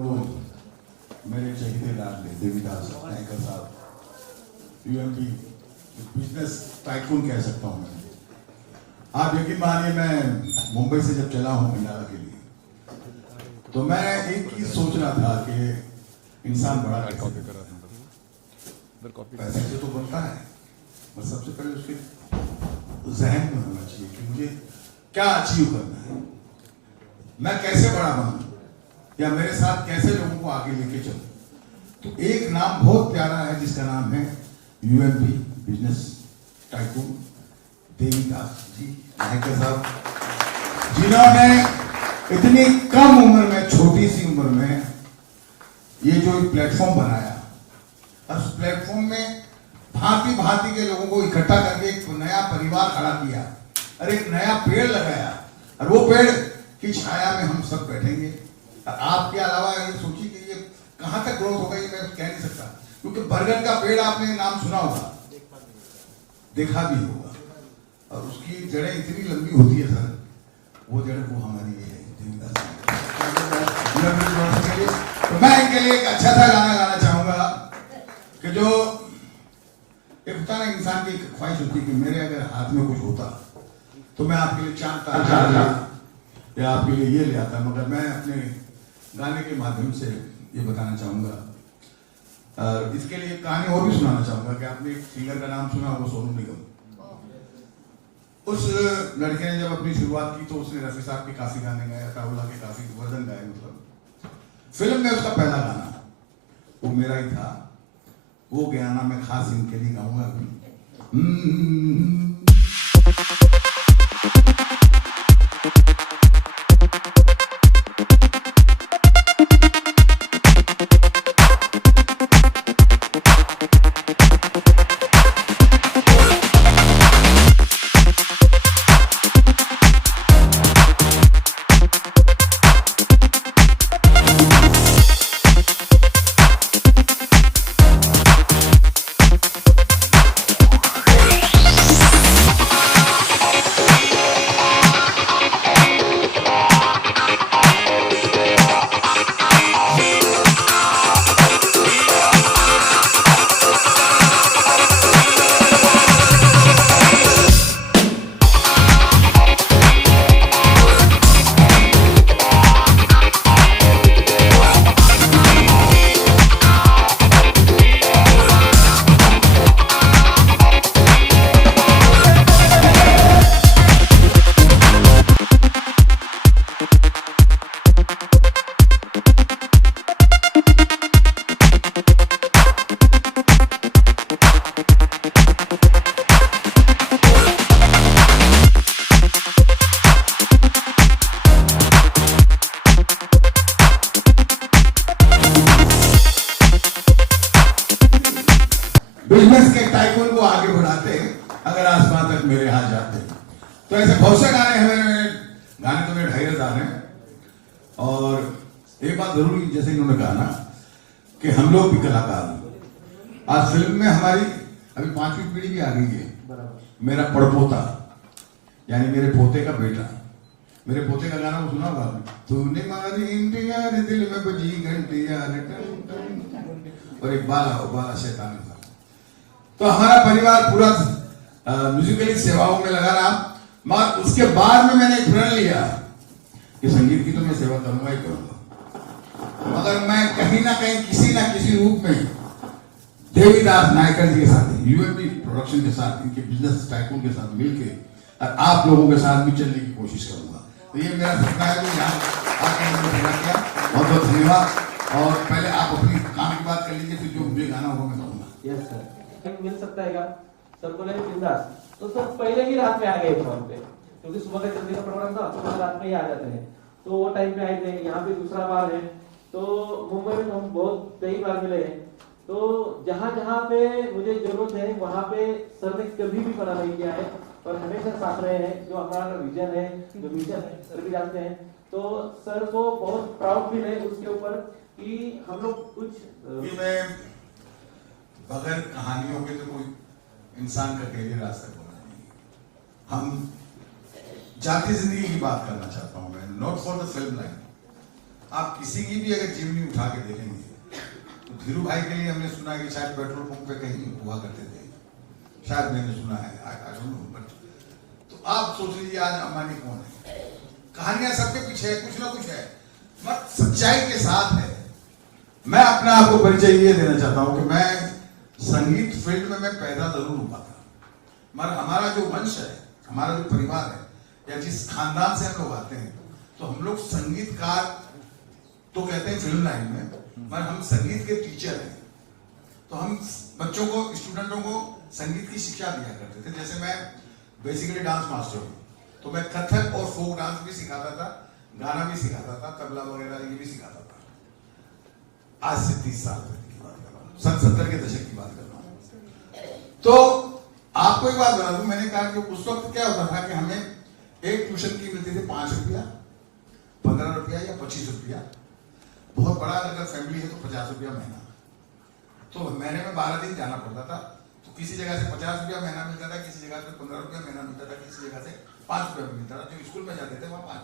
तो मेरे चहेते लाल देवीदास नायकर साहब यूएमपी बिजनेस टाइकून कह सकता हूँ मैं। आप यकीन मानिए मैं मुंबई से जब चला हूँ भंडारा के लिए तो मैं एक ही सोच रहा था कि इंसान बड़ा पैसे से तो बनता है, बस सबसे पहले उसके जहन में होना चाहिए कि मुझे क्या अचीव करना है, मैं कैसे बड़ा बनूं या मेरे साथ कैसे लोगों को आगे लेके चलूं। तो एक नाम बहुत प्यारा है जिसका नाम है यूएमपी बिजनेस टाइकून देवीदास जी नायकर साहब, जिन्होंने इतनी कम उम्र में, छोटी सी उम्र में ये जो प्लेटफॉर्म बनाया, उस प्लेटफॉर्म में भांति भांति के लोगों को इकट्ठा करके एक नया परिवार खड़ा किया और एक नया पेड़ लगाया, और वो पेड़ की छाया में हम सब बैठेंगे। और आपके अलावा ये सोचिए कि ये कहां तक ग्रोथ होगा ये मैं कह नहीं सकता, क्योंकि बरगद का पेड़ आपने नाम सुना होगा, देखा भी होगा, और उसकी जड़ें इतनी लंबी होती है सर, वो जड़ वो हमारी ये है देवीदास। तो मैं इनके लिए एक अच्छा सा गाना गाना चाहूंगा कि जो एक होता ना, इंसान की एक ख्वाहिश होती है कि मेरे अगर हाथ में कुछ होता तो मैं आपके लिए चांद तारा या आपके लिए ये ले आता, मगर मैं अपने गाने के माध्यम से ये बताना चाहूंगा। और इसके लिए कहानी और भी सुनाना चाहूंगा कि आपने एक सिंगर का नाम सुना, वो सोनू निगम। उस लड़के ने जब अपनी शुरुआत की तो उसने रफी साहब के काफी गाने गाए, अताउल्लाह के काफी वर्जन गाए, मतलब फिल्म में उसका पहला गाना वो मेरा ही था। वो गाना मैं खास इनके लिए गाऊंगा अभी। बिजनेस के टाइकून को आगे बढ़ाते अगर आसमान तक मेरे हाथ जाते। तो ऐसे बहुत से गाने हैं मेरे, गाने तो मेरे 2,500 हैं। और एक बात जरूरी, जैसे इन्होंने कहा ना कि हम लोग भी कलाकार हैं। आज फिल्म में हमारी अभी 5वीं पीढ़ी भी आ गई है। मेरा पड़पोता यानी मेरे पोते का बेटा, मेरे पोते का गाना सुना होगा, तूने मारी इंडिया रे दिल में बजी घंटिया, और एक बाला शैतान था। तो हमारा परिवार पूरा म्यूजिकली सेवाओं में लगा रहा, मगर उसके बाद में मैंने एक प्रण लिया कि संगीत की तो मैं सेवा करूंगा ही करूंगा, मगर मैं कहीं ना कहीं किसी ना किसी रूप में देवीदास नायकर जी के साथ, यूएमपी प्रोडक्शन के साथ, इनके बिजनेस टाइकून के साथ मिलके और आप लोगों के साथ भी चलने की कोशिश करूंगा। तो ये मेरा सपना है कि यहाँ आके मैंने पूरा किया। बहुत बहुत धन्यवाद। और पहले आप अपनी काम की बात कर लीजिए, फिर जो मुझे गाना होगा मैं गाऊंगा। यस सर, मिल सकता है क्या सर? बोले बिंदास। तो सर पहले ही रात में आ गए फोन पे, क्योंकि सुबह का जल्दी का प्रोग्राम था, तो रात में ही आ जाते हैं। तो वो टाइम पे आए थे। यहाँ पे दूसरा बार है, तो मुंबई में हम बहुत कई बार मिले हैं। तो जहाँ जहाँ पे मुझे जरूरत है वहाँ पे सर ने कभी भी मना नहीं किया है और हमेशा साथ रहे हैं। जो हमारा विजन है, जो मिशन है, सर भी जानते हैं। तो सर को बहुत प्राउड फील है उसके ऊपर कि हम लोग कुछ बगैर कहानियों के तो कोई इंसान का कैरियर रास्ता बना नहीं। हम जाती जिंदगी की बात करना चाहता हूं मैं, not for the film line. आप किसी की भी अगर जीवनी उठा के देखेंगे तो धीरू भाई के लिए हमने सुना कि शायद पेट्रोल पंप पे कहीं हुआ करते थे, शायद मैंने सुना है, I don't know, but तो आप सोच लीजिए आज अंबानी कौन है। कहानियां सबके पीछे है, कुछ ना कुछ है, मत सच्चाई के साथ है। मैं अपने आप को परिचय ये देना चाहता हूं कि मैं संगीत फील्ड में मैं पैदा जरूर हुआ था, मगर हमारा जो वंश है, हमारा जो परिवार है, या जिस खानदान से हम लोग आते हैं, तो हम लोग संगीतकार तो कहते हैं फिल्म लाइन में, मगर हम संगीत के टीचर हैं। तो हम बच्चों को, स्टूडेंटों को संगीत की शिक्षा दिया करते थे। जैसे मैं बेसिकली डांस मास्टर हूँ, तो मैं कथक और फोक डांस भी सिखाता था, गाना भी सिखाता था, तबला वगैरह ये भी सिखाता था। आज से 30 साल पहले की बात कर रहा हूँ, 70 के दशक की बात कर रहा हूँ। तो आपको एक बात बता दूं, मैंने कहा कि उस वक्त क्या होता था कि हमें एक ट्यूशन की मिलती थी 5 रुपया, 15 रुपया या 25 रुपया। बहुत बड़ा अगर फैमिली है तो 50 रुपया महीना। तो महीने में 12 दिन जाना पड़ता था। तो किसी जगह से 50 रुपया महीना मिलता था, किसी जगह से 15 रुपया महीना मिलता था, किसी जगह से 5 रुपया मिलता था। जो स्कूल में जाते थे वहां 5।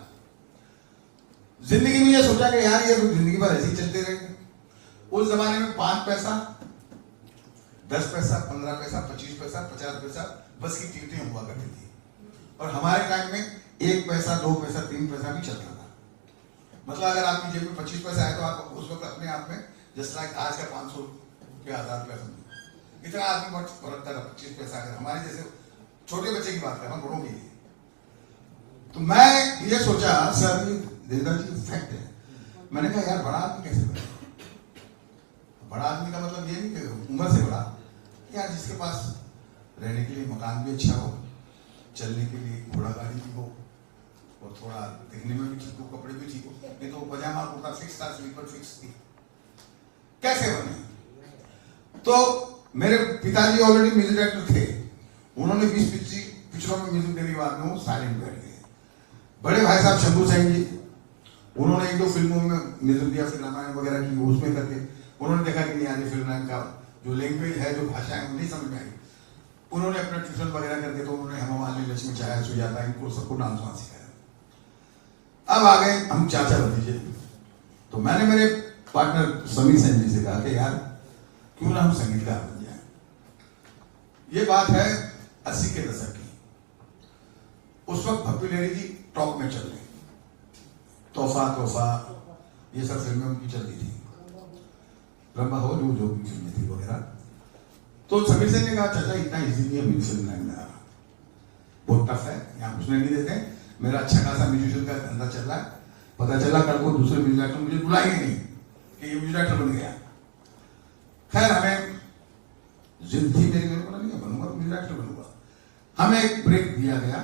जिंदगी में ये सोचा कि यार ये तो जिंदगी भर ऐसे ही चलते रहेंगे। उस जमाने में 5 पैसा, 10 पैसा, 15 पैसा, 25 पैसा, 50 पैसा बस की टिकटें हुआ करती थी। और हमारे टाइम में 1 पैसा, 2 पैसा, 3 पैसा भी चलता था। मतलब अगर आपकी जेब में 25 पैसा है तो आप उस वक्त अपने आप में जस्ट लाइक आज का 500 रुपया, 1000 रुपया समझो, इतना आदमी बहुत फर्क था। 25 पैसा अगर हमारे जैसे छोटे बच्चे की बात कर रहा हूँ, बड़ों के लिए। तो मैं ये सोचा, सर देवदास जी फैक्ट है, मैंने कहा यार बड़ा आदमी कैसे बने? बड़ा आदमी का मतलब ये नहीं कि उम्र से बड़ा, यार जिसके पास रहने के लिए मकान भी अच्छा हो, चलने के लिए घोड़ा गाड़ी भी हो, और थोड़ा दिखने में भी ठीक हो, कपड़े भी ठीक हो। नहीं तो पजामा कुर्ता फिक्स था, स्लीपर फिक्स थी, कैसे बने? तो मेरे पिताजी ऑलरेडी म्यूजिक डायरेक्टर थे, उन्होंने 20 पिक्चरों में म्यूजिक देने के बाद में वो साइलेंट बैठ गए। बड़े भाई साहब शंभू सिंह जी, उन्होंने 1-2 फिल्मों में म्यूजिक दिया, फिर रामायण वगैरह की, उसमें करके उन्होंने देखा कि नहीं यार फिल्म लाइन का जो लैंग्वेज है, जो भाषा है, वो नहीं समझ में आई। उन्होंने अपना ट्यूशन वगैरह करके, तो उन्होंने हेमा मालिनी, लक्ष्मी छाया, सुजाता, इनको सबको डांस वांस सिखाया। अब आ गए हम चाचा भतीजे। तो मैंने मेरे पार्टनर समीर सेन जी से कहा कि यार क्यों ना हम संगीतकार बन जाए। ये बात है 80 के दशक की। उस वक्त भप्पी लहरी जी टॉप में चल रही, तोहफा तोहफा ये सब फिल्में उनकी चल रही थी, रंबा हो जो भी फिल्में थी वगैरह। तो समीर सेन ने कहा चाचा इतना इजीली है फिल्म लाइन में आना, बहुत टफ है, यहाँ घुसने नहीं देते। मेरा अच्छा खासा म्यूजिशियन का धंधा चल रहा है, पता चला कल को दूसरे म्यूजिक डायरेक्टर मुझे बुलाएंगे नहीं कि ये म्यूजिक डायरेक्टर बन गया। खैर हमें जिद थी मेरी, मेरे को नहीं बनूंगा, म्यूजिक डायरेक्टर बनूंगा। हमें एक ब्रेक दिया गया।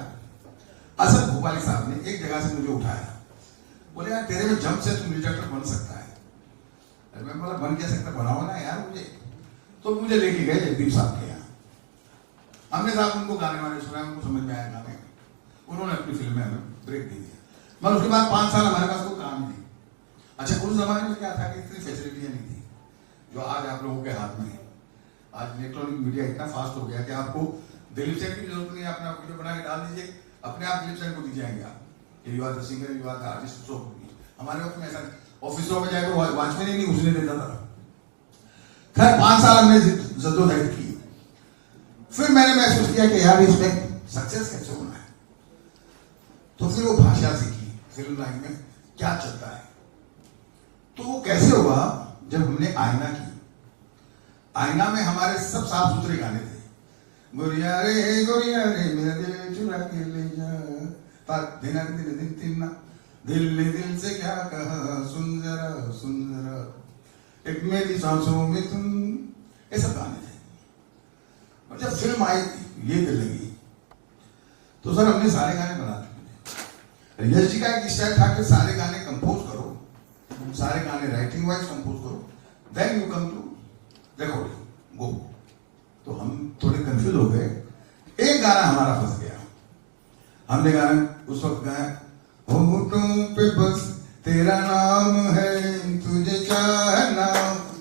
असद भोपाली साहब ने एक जगह से मुझे उठाया, बोले यार तेरे में जम से तू म्यूजिक डायरेक्टर बन सकता है। अरे मैं बोला बन क्या सकता, बनाओ ना यार मुझे। तो मुझे लेके गए जगदीप साहब के यहाँ। हमने साहब उनको गाने वाने सुनाए, उनको समझ में आया गाने, उन्होंने अपनी फिल्म में हमें ब्रेक दे दिया। मगर उसके बाद 5 साल हमारे पास कोई काम नहीं। अच्छा उस जमाने में क्या था कि इतनी फैसिलिटियां नहीं थी जो आज आप लोगों के हाथ में है। आज इलेक्ट्रॉनिक मीडिया इतना फास्ट हो गया कि आपको दिलीप सेन की जरूरत नहीं है, अपना वीडियो बना के डाल दीजिए, अपने आप दिलीप सेन को दी जाएंगे आप, you are the singer, you are the artist. So हमारे वक्त में ऐसा ऑफिसों में जाए तो वॉचमैन ही नहीं घुसने देता था। खैर 5 साल हमने जद्दोजहद की। फिर मैंने महसूस किया कि यार इसमें सक्सेस कैसे होना है। तो फिर वो भाषा सीखी, फिल्म लाइन में क्या चलता है। तो वो कैसे हुआ जब हमने आईना की। आईना में हमारे सब साफ सुथरे गाने थे, गोरिया रे मेरा दिल चुरा के ले जा, दिन दिल ने दिल से क्या कहा, सुन जरा एक मेरी सांसों में तुम, ये सब गाने थे। और जब फिल्म आई ये दिल लगी, तो सर हमने सारे गाने बना दिए। यश जी का एक स्टाइल था कि सारे गाने कंपोज करो, सारे गाने राइटिंग वाइज कंपोज करो, then you come to recording go. तो हम थोड़े कंफ्यूज हो गए। एक गाना हमारा फंस गया। हमने गाना उस वक्त गाया, होठों पे बस तेरा नाम है, तुझे चाहना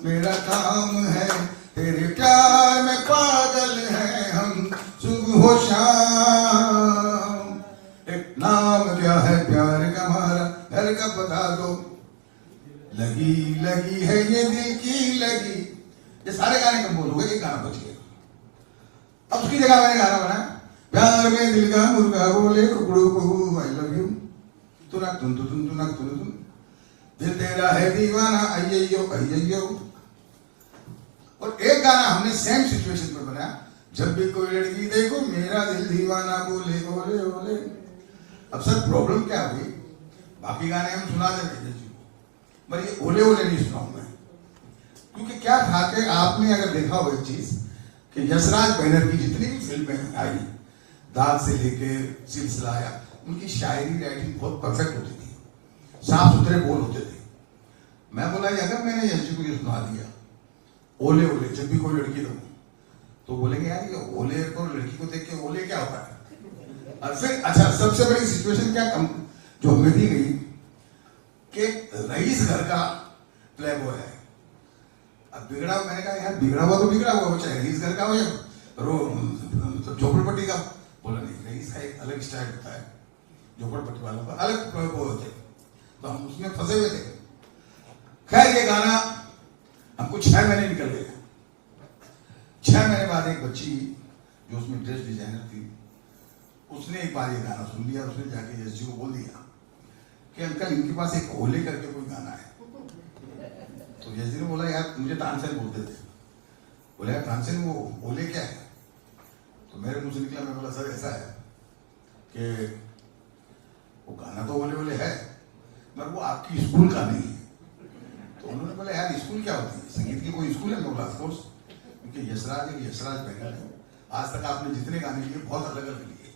मेरा काम है, तेरे प्यार में पागल है हम सुबह शाम, एक नाम क्या है प्यार का हमारा, घर का बता दो। लगी लगी है ये दिल की लगी, ये सारे गाने कंपोज हो गए, एक गाना बच गया। अब उसकी जगह मैंने गाना बनाया, प्यार में दिल का मुर्गा बोले कुकड़ू कुकू आई लव यू, तुनक तुन तुन तुनक तुन तुन, दिल तेरा है दीवाना अय्यो अय्यो। और एक गाना हमने सेम सिचुएशन पर बनाया, जब भी कोई लड़की देखो मेरा दिल दीवाना बोले ओले ओले। अब सर प्रॉब्लम क्या हुई, बाकी गाने हम सुना देते जी, पर ये ओले ओले नहीं सुनाऊं मैं, क्योंकि क्या था कि आपने अगर देखा हो एक चीज कि यशराज बैनर्जी की जितनी भी फिल्में आई, दाग से लेके सिलसिला आया, उनकी शायरी राइटिंग बहुत परफेक्ट होती थी, साफ सुथरे बोल होते थे। मैं बोला अगर मैंने यश जी को ये सुना दिया ओले ओले जब भी कोई लड़की दो, तो बोलेंगे यार ये ओले को लड़की को देख के ओले क्या होता है। और फिर अच्छा सबसे बड़ी सिचुएशन क्या जो हमें दी गई कि रईस घर का प्ले बॉय है। अब बिगड़ा, मैंने कहा यार बिगड़ा हुआ तो बिगड़ा हुआ, चाहे रईस घर का हो या झोपड़पट्टी का। बोला नहीं, रईस का एक अलग स्टाइल होता है, झोपड़पट्टी वालों का अलग वो होते, तो हम उसमें फंसे हुए थे। खैर ये गाना हमको 6 महीने निकल गए। 6 महीने बाद एक बच्ची जो उसमें ड्रेस डिजाइनर थी, उसने एक बार ये गाना सुन लिया, उसने जाके यश जी को बोल दिया कि अंकल इनके पास एक ओले करके कोई गाना है। तो यश जी ने बोला यार मुझे तानसेन बोलते थे। बोले यार तानसेन वो ओले क्या है? तो मेरे मुंह से निकला, मैं बोला सर ऐसा है कि वो गाना तो ओले ओले है मगर वो आपकी स्कूल का नहीं है। तो उन्होंने बोला यार स्कूल क्या होती है, संगीत की कोई स्कूल है? मैं बोला ऑफ कोर्स, क्योंकि यशराज एक यशराज बैनर है, आज तक आपने जितने गाने लिए बहुत अलग अलग लिए,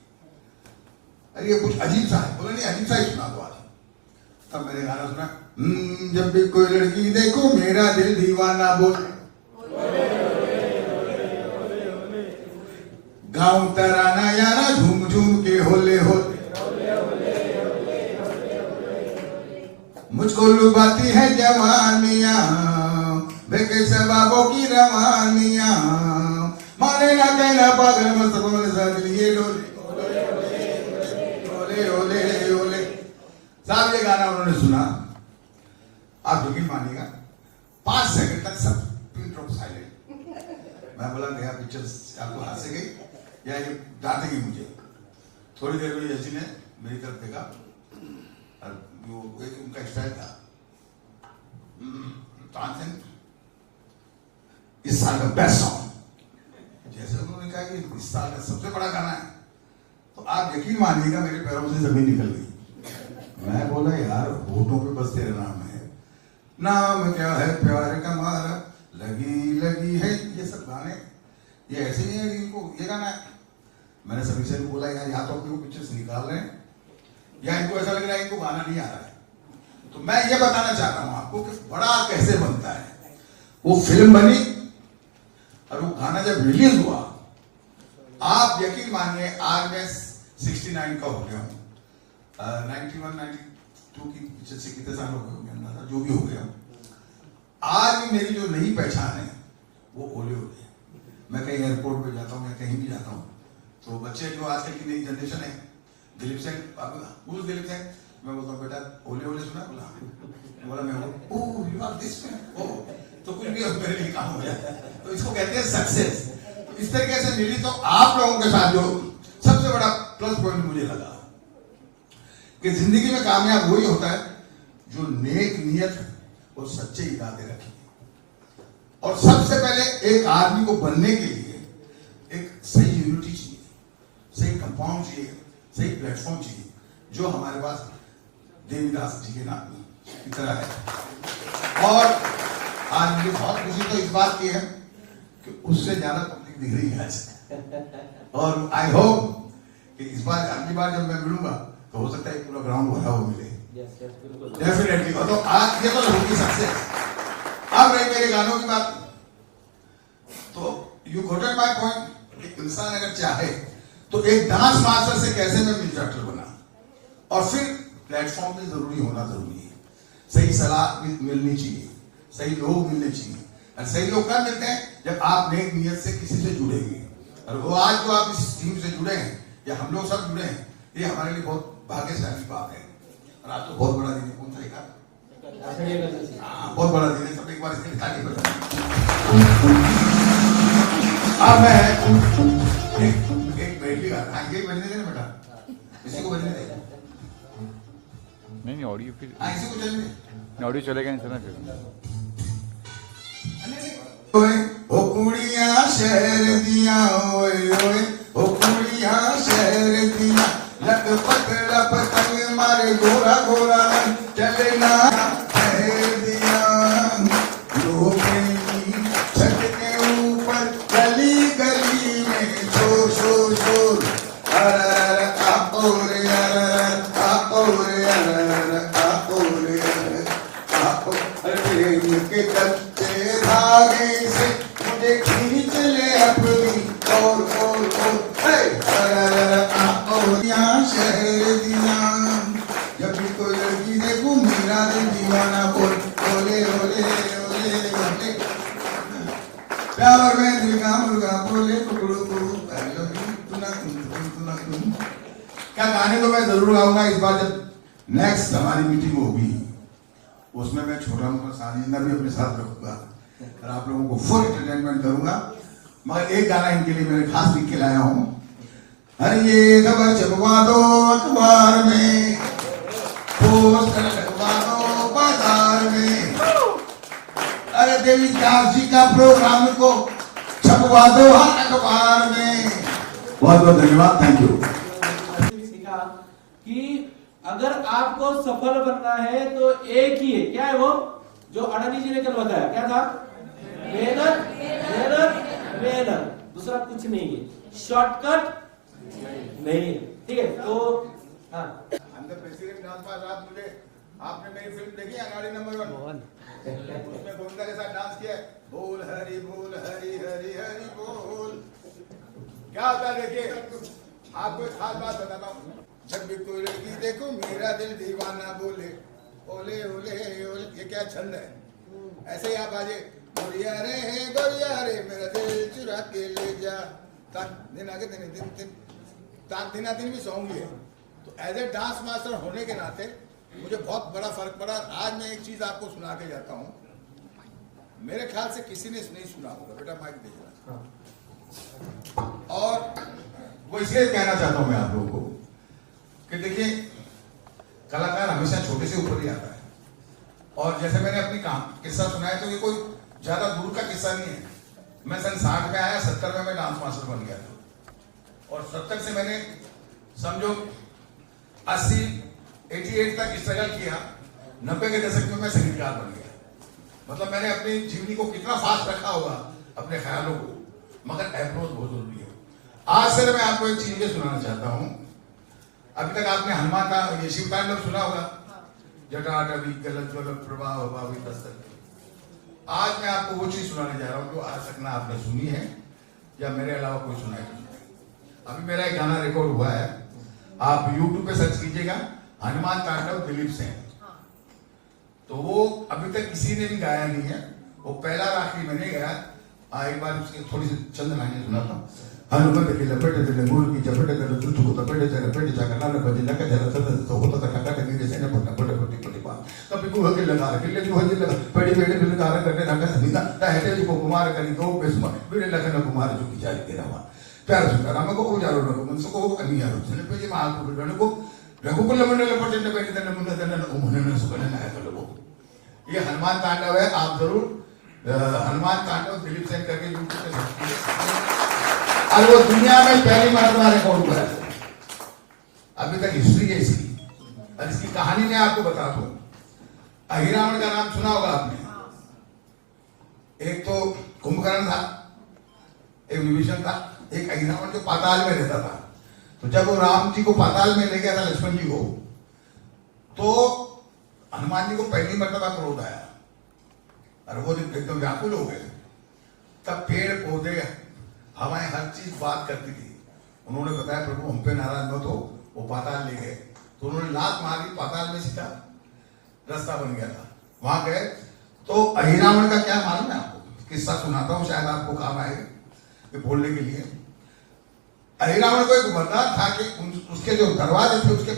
अरे ये कुछ अजीब सा है। बोला नहीं अजीब सा ही सुना दो आज। तब मैंने गाना सुना, जब भी कोई लड़की देखो मेरा दिल दीवाना बोल, गाँव तराना यारा झूम झूम के होले होले, मुझको लुभाती है जवानियां वे कैसे बाबों की रवानियां, माने ना कहना पागल मस्त बोल साथ लिए डोले ओले ओले ओले। साहब ये गाना उन्होंने सुना, आप यकीन मानिएगा 5 सेकंड तक सब पिन ड्रॉप साइलेंट। मैं बोला गया पिक्चर आपको हाथ से गई या ये डांटेगी मुझे। थोड़ी देर में यशी ने मेरी तरफ देखा और वो एक उनका स्टाइल था, तानसेन इस साल का बेस्ट सॉन्ग, जैसे उन्होंने कहा कि इस साल का सबसे बड़ा गाना है, तो आप यकीन मानिएगा मेरे पैरों से जमीन निकल गई। मैं बोला यार होठों पे बस तेरा नाम है, नाम क्या है प्यार का मारा, लगी लगी है, ये सब गाने ये ऐसे नहीं है कि इनको ये गाना है। मैंने सभी से बोला यार या तो अपनी पिक्चर्स निकाल रहे हैं या इनको ऐसा लग रहा है इनको गाना नहीं आ रहा है। तो मैं ये बताना चाह रहा हूं आपको कि बड़ा कैसे बनता है। वो फिल्म बनी और वो गाना जब रिलीज हुआ, आप यकीन मानिए आज मैं 69 का हो गया हूँ, 91 92 की पिक्चर से कितने साल हो गए अंदाजा जो भी हो गया, आज भी मेरी जो नई पहचान है वो ओले ओले। मैं कहीं एयरपोर्ट पे जाता हूँ या कहीं भी जाता हूँ तो बच्चे जो आजकल की नई जनरेशन है, दिलीप सेन उस दिलीप सेन, मैं बोलता हूँ बेटा ओले ओले सुना? बोला मैं oh you are this man, oh तो कुछ भी मेरे लिए काम हो जाता है। तो इसको कहते हैं सक्सेस। तो इस तरीके से मिली। तो आप लोगों के साथ जो सबसे बड़ा प्लस पॉइंट मुझे लगा कि जिंदगी में कामयाब वही होता है जो नेक नियत और सच्चे इरादे रखे। और सबसे पहले एक आदमी को बनने के लिए एक सही यूनिटी चाहिए, सही कंपाउंड चाहिए, सही प्लेटफॉर्म चाहिए, जो हमारे पास देवीदास जी के नाम की तरह है। और आज मुझे बहुत खुशी तो इस बात की है कि उससे ज्यादा पब्लिक दिख रही है आज। और आई होप कि इस बार अगली बार जब मैं मिलूंगा तो हो सकता है पूरा ग्राउंड भरा हुआ मिले। डेफिनेटली। तो आज ये तो होगी सक्सेस। अब रही मेरे गानों की बात, तो यू गोटेड माय पॉइंट कि इंसान अगर चाहे तो एक डांस मास्टर से कैसे मैं म्यूजिक डायरेक्टर बना, और फिर प्लेटफॉर्म पे जरूरी होना जरूरी है, सही सलाह मिलनी चाहिए, सही लोग मिलने चाहिए। और सही लोग कब मिलते हैं? जब आप नेक नियत से किसी से जुड़ेंगे। और वो आज जो आप इस टीम से जुड़े हैं या हम लोग सब जुड़े हैं, ये हमारे लिए बहुत भाग्यशाली बात है। और आज तो बहुत बड़ा दिन है, कौन सा बहुत बड़ा दिन है, सब एक बार इसके लिए ताली बजाएं। अब मैं एक मेडली गा रहा हूं, ये बजने देना बेटा, इसी को बजने दे। नहीं ऑडियो फिर इसी को चलने दे। ऑडियो चलेगा नहीं सर फिर। ओए ओ कुड़ियां शहर दियां, ओए ओए ओ कुड़ियां शहर दियां, लखपत पतंग मारे गोरा गोरा चले ना शहर दियां, लो प्रेमी छत के ऊपर गली गली में शोर शोर शोर, अरर आकोर अरर आकोर अरर आकोर अरर आकोर, प्रेम के कच्चे धागे से मुझे खींच ले अपनी और हे अरर आकोर यहाँ शहर दिया, जब भी कोई लड़की देखूं मेरा दिल दीवाना बोल ओले ओले ओले ओले, प्यार में दिल का मुर्गा बोले कुकड़ू कुकड़ू, आई लव यू तुना तुना तुम। क्या गाने तो मैं जरूर गाऊंगा इस बार जब नेक्स्ट हमारी मीटिंग होगी, उसमें मैं छोटा मोटा साजिंदर भी अपने साथ रखूंगा और आप लोगों को फुल एंटरटेनमेंट करूंगा। मगर एक गाना इनके लिए मैंने खास लिख के लाया हूं, अरे ये खबर छपवा दो अखबार में, पोस्टर लगवा दो बाजार में, अरे देवी दास जी का प्रोग्राम को छपवा दो हर अखबार में। बहुत बहुत धन्यवाद, थैंक यू। सीखा कि अगर आपको सफल बनना है तो एक ही है, क्या है वो जो अडानी जी ने कल बताया, क्या था? मेहनत मेहनत मेहनत, दूसरा कुछ नहीं है, शॉर्टकट नहीं है, ठीक है। तो हाँ, प्रेसिडेंट डांस पास आप मुझे, आपने मेरी फिल्म देखी अनाड़ी नंबर 1, उसमें गोविंदा के साथ डांस किया, बोल हरि हरि हरि बोल। क्या होता है देखिए, आपको एक खास बात बताता हूँ, जब भी कोई लड़की देखो मेरा दिल दीवाना बोले ओले ओले ओले, ये क्या छंद है, ऐसे ही आप आजे गोरिया रे मेरा दिल चुरा के ले जा, ताक दिन आगे दिन दिन दिन ताक दिन दिन भी सॉन्ग है। तो एज ए डांस मास्टर होने के नाते मुझे बहुत बड़ा फर्क पड़ा। आज मैं एक चीज आपको सुना के जाता हूँ, मेरे ख्याल से किसी ने नहीं सुना होगा, बेटा माइक दे जरा। और वो इसलिए कहना चाहता हूं मैं आप लोगों को कि देखिए, कलाकार हमेशा छोटे से ऊपर ही आता है, और जैसे मैंने अपनी किस्सा सुनाया तो ये कोई ज्यादा दूर का किस्सा नहीं है। मैं सन 60 में आया, 70 में मैं डांस मास्टर बन गया था, और 70 से मैंने समझो 88 तक स्ट्रगल किया, 90 के दशक में मैं संगीतकार बन गया। मतलब मैंने अपनी जीवनी को कितना फास्ट रखा होगा, अपने ख्यालों को, मगर अप्रोच बहुत जरूरी है। आज सर मैं आपको एक चीज ये सुनाना चाहता हूँ। अभी तक आपने हनुमान का ये शिव तांडव सुना होगा, जटाटवी गलत गलत प्रभाव भावी दस्तक। आज मैं आपको वो चीज सुनाने जा रहा हूँ जो आज तक ना आपने सुनी है या मेरे अलावा कोई सुना है। अभी मेरा एक गाना रिकॉर्ड हुआ है, आप YouTube पे सर्च कीजिएगा, हनुमान तांडव दिलीप सिंह। तो वो अभी तक किसी ने भी गाया नहीं है, वो पहला राखी मैंने गाया। एक बार उसकी थोड़ी सी चंद लाइनें सुनाता हूँ। हनुमत की लपेटे दिल गुड़ की चपेटे दिल तुझ को तपेटे तेरे पेटे जाकर लाल बजे लगा जरा सद तो होता था काका के जैसे ने पड़ना पड़े पड़े पड़े बात कभी को हके लगा के ले जो हके लगा पेड़ी पेड़ी बिल कार करने रखा समीना ताहते को कुमार करी दो बेसमा बिरे लगन कुमार जो की जारी तेरा वा प्यार सुनता राम को उजारो नको मन को अनिया रो चले पे जे मां को बिरन को रघुकुल मंडल लपेटे ने पेड़ी तने मुंडे तने उमने सुकने ना है लोगो। ये हनुमान तांडव है, आप जरूर हनुमान तांडव दिलीप सिंह करके यूट्यूब पे सर्च कीजिए, और वो दुनिया में पहली मरतबा रिकॉर्ड हुआ है। अभी तक हिस्ट्री है इसकी, और इसकी कहानी मैं आपको बता दूं। अहिरावण का नाम सुना होगा आपने। एक तो कुंभकर्ण था, एक विभीषण था, एक अहिरावण जो पाताल में रहता था। तो जब वो राम जी को पाताल में ले गया था लक्ष्मण जी को, तो हनुमान जी को पहली मरतबा क्रोध आया और वो एकदम व्याकुल हो गए। तब पेड़ पौधे हवाएं हर चीज बात करती थी। उन्होंने बताया प्रभु हम पे नाराज मत हो, वो पाताल ले गए। तो उन्होंने लात मार दी, पाताल में सीधा रास्ता बन गया था, वहां गए। तो अहिरावण का क्या मालूम है आपको? किस्सा सुनाता हूं, शायद आपको काम आएगा ये बोलने के लिए। अहिरावण को एक वरदान था कि उसके जो दरवाजे थे उसके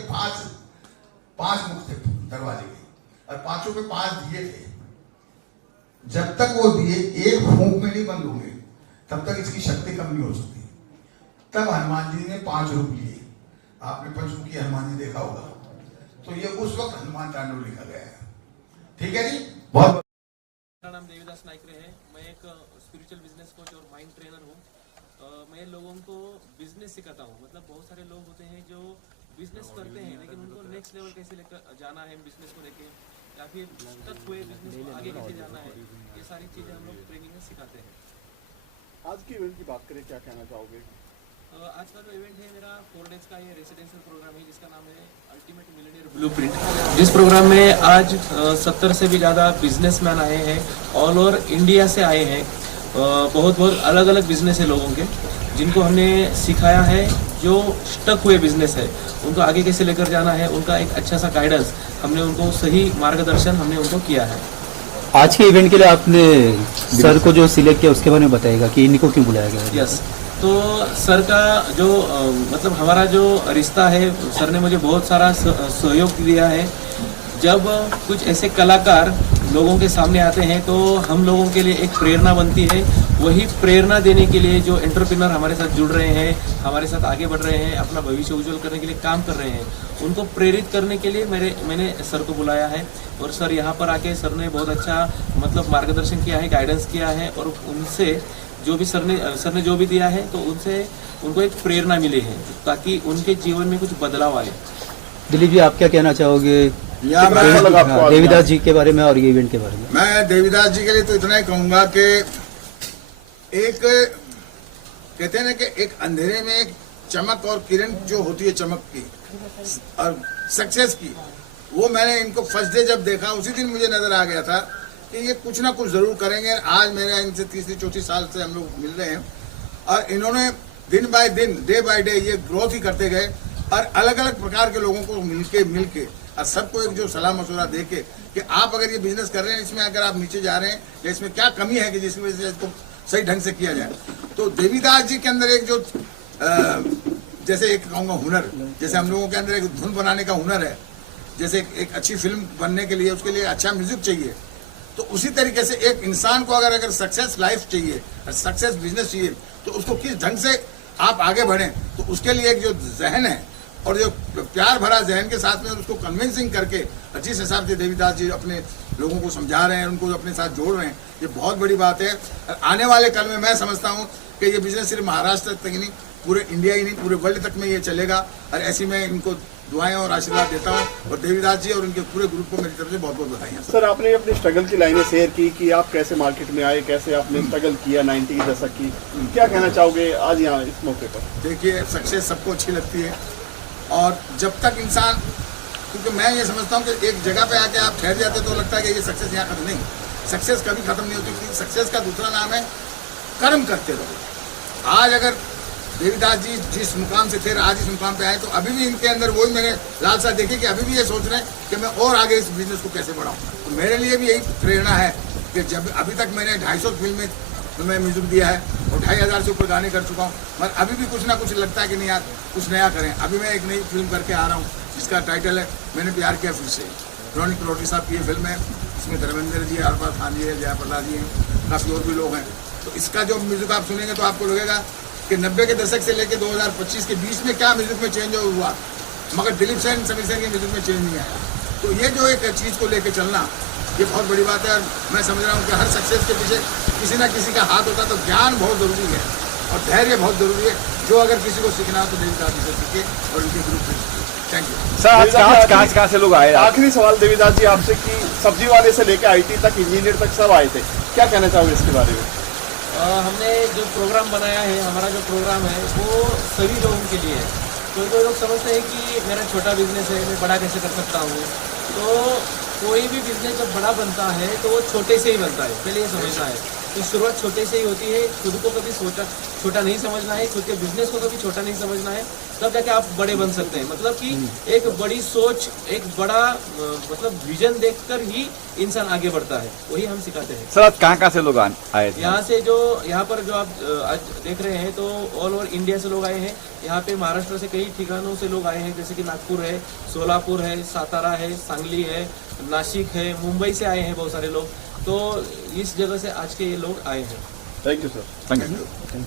पांच मुख थे दरवाजे के, और पांचों पे 5 दिए थे। जब तक वो दिए एक फूंक में नहीं बंद होंगे तब तक इसकी शक्ति कम नहीं हो सकती। तब हनुमान जी ने 5 रूप लिए। आपने पंचमुखी हनुमान जी देखा होगा, तो ये उस वक्त हनुमान तांडव लिखा गया है। ठीक है जी, बहुत। मेरा नाम देवीदास नाइकरे है। मैं एक स्पिरिचुअल बिजनेस कोच और माइंड ट्रेनर हूँ। मैं लोगों को बिजनेस सिखाता हूँ। मतलब बहुत सारे लोग होते हैं जो बिजनेस करते हैं लेकिन उनको नेक्स्ट लेवल कैसे लेकर जाना है बिजनेस को लेके, या फिर तक हुए बिजनेस को आगे कैसे जाना है, ये सारी चीज़ें हम लोग ट्रेनिंग में सिखाते हैं। आज की इवेंट की बात करें, क्या कहना चाहोगे? आज का जो इवेंट है मेरा 4 डेज का ये रेसिडेंशियल प्रोग्राम है जिसका नाम है अल्टीमेट मिलियनेयर ब्लूप्रिंट। जिस प्रोग्राम में आज 70 से भी ज़्यादा बिजनेसमैन आए हैं, ऑल ओवर इंडिया से आए हैं। बहुत अलग अलग बिजनेस है लोगों के, जिनको हमने सिखाया है। जो स्टक हुए बिजनेस है उनको आगे कैसे लेकर जाना है, उनका एक अच्छा सा गाइडेंस, हमने उनको सही मार्गदर्शन हमने उनको किया है। आज के इवेंट के लिए आपने सर को जो सिलेक्ट किया उसके बारे में बताएगा कि इनको क्यों बुलाया गया है? यस, तो सर का जो मतलब हमारा जो रिश्ता है, सर ने मुझे बहुत सारा सहयोग दिया है। जब कुछ ऐसे कलाकार लोगों के सामने आते हैं तो हम लोगों के लिए एक प्रेरणा बनती है। वही प्रेरणा देने के लिए जो एंटरप्रेन्योर हमारे साथ जुड़ रहे हैं, हमारे साथ आगे बढ़ रहे हैं, अपना भविष्य उज्जवल करने के लिए काम कर रहे हैं, उनको प्रेरित करने के लिए मैंने सर को बुलाया है। और सर यहाँ पर आके सर ने बहुत अच्छा मतलब मार्गदर्शन किया है, गाइडेंस किया है। और उनसे जो भी सर ने जो भी दिया है तो उनसे उनको एक प्रेरणा मिली है ताकि उनके जीवन में कुछ बदलाव आए। दिलीप जी, आप क्या कहना चाहोगे देवीदास जी के बारे में और ये इवेंट के बारे में? मैं देवीदास जी के लिए तो इतना ही कहूंगा कि एक कहते हैं ना कि एक अंधेरे में एक चमक और किरण जो होती है चमक की और सक्सेस की, वो मैंने इनको फर्स्ट डे जब देखा उसी दिन मुझे नजर आ गया था कि ये कुछ ना कुछ जरूर करेंगे। आज मेरे इनसे 30-34 साल से हम लोग मिल रहे हैं और इन्होंने दिन बाय दिन, डे बाय डे ये ग्रोथ ही करते गए और अलग अलग प्रकार के लोगों को मिलके और सबको एक जो सलाह मशवरा दे के कि आप अगर ये बिजनेस कर रहे हैं, इसमें अगर आप नीचे जा रहे हैं या इसमें क्या कमी है कि जिसकी वजह से इसको सही ढंग से किया जाए। तो देवीदास जी के अंदर एक जो जैसे एक कहूँगा हुनर, जैसे हम लोगों के अंदर एक धुन बनाने का हुनर है, जैसे एक अच्छी फिल्म बनने के लिए उसके लिए अच्छा म्यूजिक चाहिए, तो उसी तरीके से एक इंसान को अगर सक्सेस लाइफ चाहिए, सक्सेस बिजनेस चाहिए, तो उसको किस ढंग से आप आगे बढ़ें, तो उसके लिए एक जो जहन है और जो प्यार भरा जहन के साथ में उसको कन्विंसिंग करके जिस हिसाब से देवीदास जी अपने लोगों को समझा रहे हैं, उनको अपने साथ जोड़ रहे हैं, ये बहुत बड़ी बात है। आने वाले कल में मैं समझता हूँ कि ये बिजनेस सिर्फ महाराष्ट्र तक ही नहीं, पूरे इंडिया ही नहीं, पूरे वर्ल्ड तक में ये चलेगा। और ऐसी मैं इनको दुआएं और आशीर्वाद देता हूँ और देवीदास जी और उनके पूरे ग्रुप को मेरी तरफ से बहुत बहुत बधाई। सर, आपने अपनी स्ट्रगल की लाइनें शेयर की कि आप कैसे मार्केट में आए, कैसे आपने स्ट्रगल किया 90 के दशक की, क्या कहना चाहोगे आज यहाँ इस मौके पर? देखिए, सक्सेस सबको अच्छी लगती है और जब तक इंसान, क्योंकि मैं ये समझता हूँ कि एक जगह पे आके आप ठहर जाते तो लगता है कि ये सक्सेस यहाँ खत्म नहीं, सक्सेस कभी खत्म नहीं होती, क्योंकि सक्सेस का दूसरा नाम है कर्म करते रहो। आज अगर देवीदास जी जिस मुकाम से थे आज इस मुकाम पे आए, तो अभी भी इनके अंदर वही मैंने लालसा देखी कि अभी भी ये सोच रहे हैं कि मैं और आगे इस बिजनेस को कैसे बढ़ाऊँ। तो मेरे लिए भी यही प्रेरणा है कि जब अभी तक मैंने 250 फिल्में में म्यूजिक दिया है और 2500 से ऊपर गाने कर चुका हूँ, मगर अभी भी कुछ ना कुछ लगता है कि नहीं यार कुछ नया करें। अभी मैं एक नई फिल्म करके आ रहा हूँ जिसका टाइटल है मैंने प्यार किया फिर से। क्रॉनिक रोटी साहब की ये फिल्म है, इसमें धर्मेंद्र जी, अरबाज खान जी है, जयाप्रदा जी हैं, काफ़ी और भी लोग हैं। तो इसका जो म्यूजिक आप सुनेंगे तो आपको लगेगा कि 90 के दशक से लेकर 2025 के बीच में क्या म्यूजिक में चेंज हुआ, मगर दिलीप सेन, समीर सेन के म्यूजिक में चेंज नहीं आया। तो ये जो एक चीज़ को लेकर चलना, ये बहुत बड़ी बात है। और मैं समझ रहा हूँ कि हर सक्सेस के पीछे किसी ना किसी का हाथ होता है, तो ज्ञान बहुत ज़रूरी है और धैर्य बहुत ज़रूरी है। जो अगर किसी को सीखना हो तो देवीदास जी से सीखे और उनके ग्रुप से सीखे। Thank you sir. आज कहाँ से लोग आए? आखिरी सवाल देवीदास जी आपसे कि सब्जी वाले से लेकर IT तक, इंजीनियर तक सब आए थे, क्या कहना चाहोगे इसके बारे में? हमने जो प्रोग्राम बनाया है, हमारा जो प्रोग्राम है वो सभी लोगों के लिए है। कोई लोग समझते हैं कि मेरा छोटा बिजनेस है, मैं बड़ा कैसे कर सकता हूँ। तो कोई भी बिजनेस जब बड़ा बनता है तो वो छोटे से ही बनता है, पहले ये समझना है। तो शुरुआत छोटे से ही होती है। खुद को कभी छोटा नहीं समझना है, खुद के बिजनेस को कभी छोटा नहीं समझना है, तब जाके आप बड़े बन सकते हैं। मतलब कि एक बड़ी सोच, एक बड़ा मतलब विजन देखकर ही इंसान आगे बढ़ता है, वही हम सिखाते हैं। सर, आज कहाँ से लोग आए थे? यहाँ से जो यहाँ पर जो आप आज देख रहे हैं, तो ऑल ओवर इंडिया से लोग आए हैं। यहाँ पे महाराष्ट्र से कई ठिकानों से लोग आए हैं, जैसे कि नागपुर है, सोलापुर है, सातारा है, सांगली है, नासिक है, मुंबई से आए हैं बहुत सारे लोग। तो इस जगह से आज के ये लोग आए हैं। Thank you sir. Thank you.